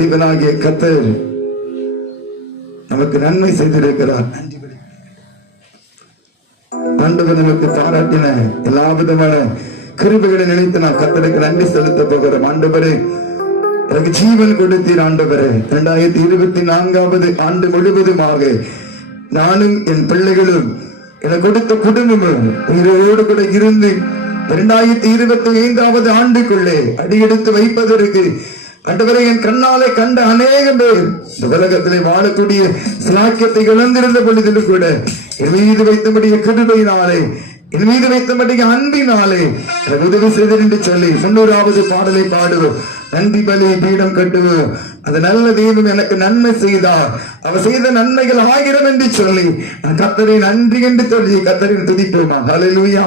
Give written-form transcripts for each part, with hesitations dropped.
தெய்வனாகிய கர்த்தர் நமக்கு நன்மை செய்திருக்கிறார். ஆண்டவர் நமக்கு பாராட்டின எல்லா விதமான கிருபைகளை நினைத்து நாம் கர்த்தருக்கு நன்றி செலுத்த போகிறோம். ஆண்டவரே, எனக்கு ஜீவன் கொடுத்தீர். ஆண்டவரே, 2024 ஆண்டு முழுவதுமாக நானும் என் பிள்ளைகளும் எனக்கு கொடுத்த குடும்பமும் உயிரோடு கூட இருந்து 2025 ஆண்டுக்குள்ளே அடியெடுத்து வைப்பதற்கு ஆண்டவரை என் கண்ணாலே கண்ட அநேக பேர் இந்த உலகத்திலே வாழக்கூடிய சிலாக்கியத்தை இழந்திருந்த பொழுதிலும் கூட என் மீது வைத்தபடிய கிருபையினாலே, என் மீது வைத்தபடிய அன்பினாலே எனக்கு உதவி செய்தேன் என்று சொல்லி 300வது பாடலை பாடுவோம். நன்றி பலி பீடம் கட்டுவோம். அது நல்ல தெய்வம் எனக்கு நன்மை செய்தார், அவர் செய்த நன்மைகள் 1000 என்று சொல்லி நான் கர்த்தரை நன்றி என்று சொல்லி கர்த்தரை துதிப்போமா. ஹல்லேலூயா.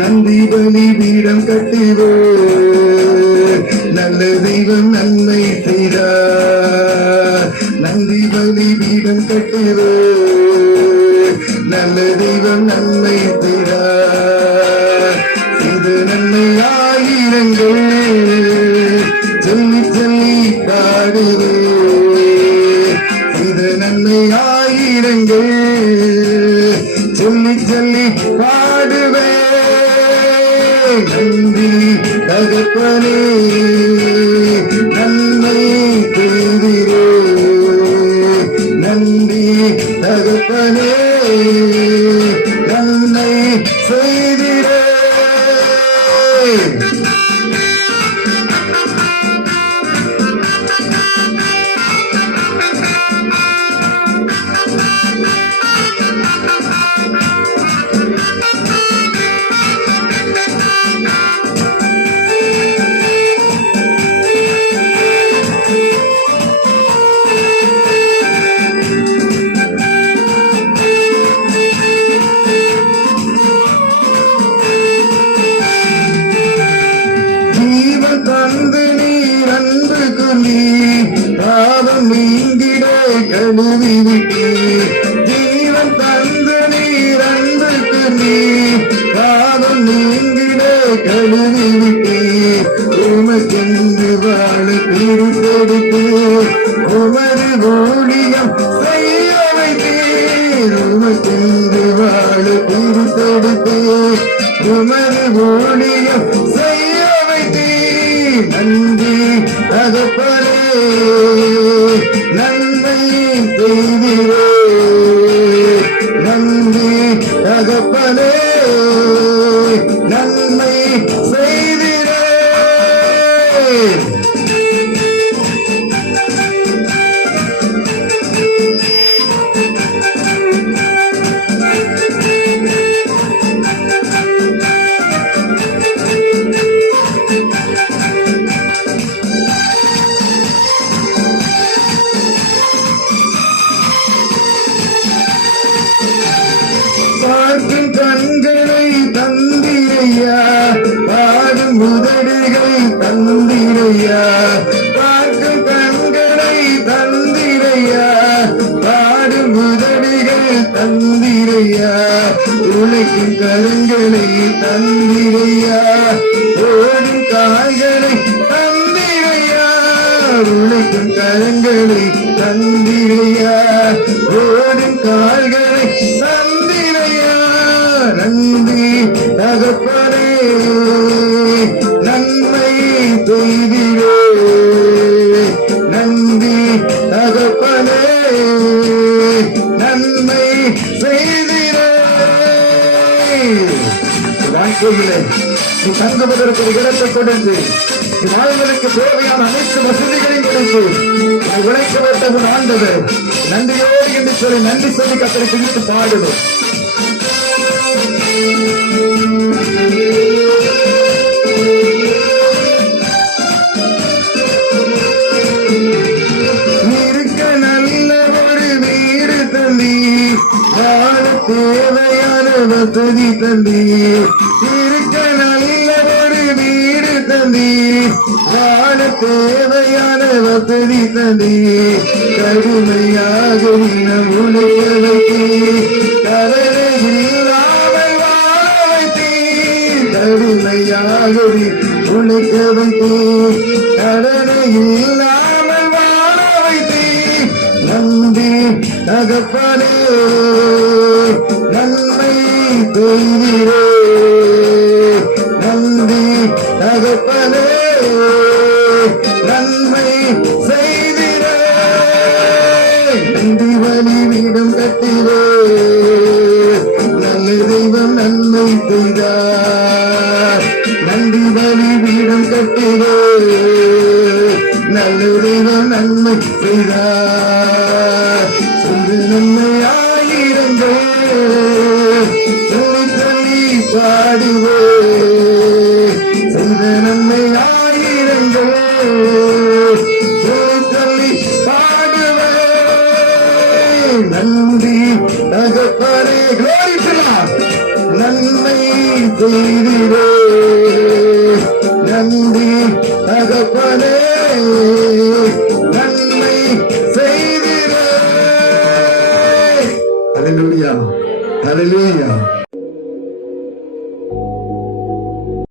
நன்றி பலி பீடம் கட்டுவோ, நல்ல தெய்வம் நன்மை செய்தார். நன்றி பலி பீடம் கட்டுவோ, நல்ல தெய்வம் நன்மை செய்தார். இது நன்மை 1000 சொல்லி சொல்லி பாடுவே, இது நன்மை 1000 சொல்லி சொல்லி பாடுவே. நன்றி தகப்பனே, நன்மை செய்திரே. நன்றி தகப்பனே, நன்மை செய்திரே. தந்து நீர் அன்பு கொல்லி பாவம் நீங்கிட கழுவி விட்டு. ஜீவன் தந்து நீர் அன்பு கொல்லி பாவம் நீங்கிட கழுவி விட்டு. உமக்கென்று வாழ திருத்தெடுத்து உமது ஊழியம் செய்ய வைத்தீர். உமக்கென்று வாழ திருத்தெடுத்து உமது ஊழியம் செய்ய. நன்றி தகப்பனே, நன்மை செய்திரே. நன்றி தகப்பனே, நன்மை செய்திரே. பார்க்கும் கண்களை தந்திரையா, பாடும் உதடுகள் தந்திரையா. பார்க்கும் கண்களை தந்திரையா, பாடும் உதடுகள் தந்திரையா. உழைக்கும் கரங்களை தந்திரையா, ஓடும் கால்களை தந்திரையா. உழைக்கும் கரங்களை தந்திரையா, ஓடும் கால்களை தந்திரையா. நன்றி தகப்பனே, நன்மை செய்திரே. நன்றி தகப்பனே, நன்மை செய்திரே. வாழ்க்கையிலே நீ தங்குவதற்கு ஒரு இடத்தை கொடுத்து, வாழ்வதற்கு தேவையான அனைத்து வசதிகளையும் கொடுத்து உழைக்க வைத்தவன் ஆண்டவர். நன்றியோடு என்று சொல்லி நன்றி சொல்லி கத்தரை பிடித்து பாடுவோம். இருக்க நல்ல ஒரு வீடு தந்தி, வாழ தேவையான வசதி தந்தீர், இருக்க நல்ல ஒரு வீடு தந்தீர், வாழ தேவையான வசதி தந்தீர், கடுமையாக இனம் உழைக்க வைத்தீர், கவலை இல்லாமல் வாழ வைத்தீர், கடுமையாக உழைக்க வைத்தீர், கடனை இல்லாமல் வாழ வைத்தீர். நன்றி தகப்பனே, நன்மை செய்கிறே, நன்றி தகப்பனே, நன்மை செய்கிறே, நன்றி பலிபீடம் கட்டிலே, நல்ல தெய்வம் நன்மை செய்தார், நன்றி பலிபீடம் கட்டிலே, நல்ல தெய்வம் நன்மை செய்தார், சொல்லு நன்மையாயிரங்கள் சொல்லி சொல்லி பாடுவே, செய்த நன்மையாயிரங்கள் சொல்லி சொல்லி பாடுவே, நன்றி தகப்பனே, glory to God. நன்மை செய்திரே, நன்றி தகப்பனே.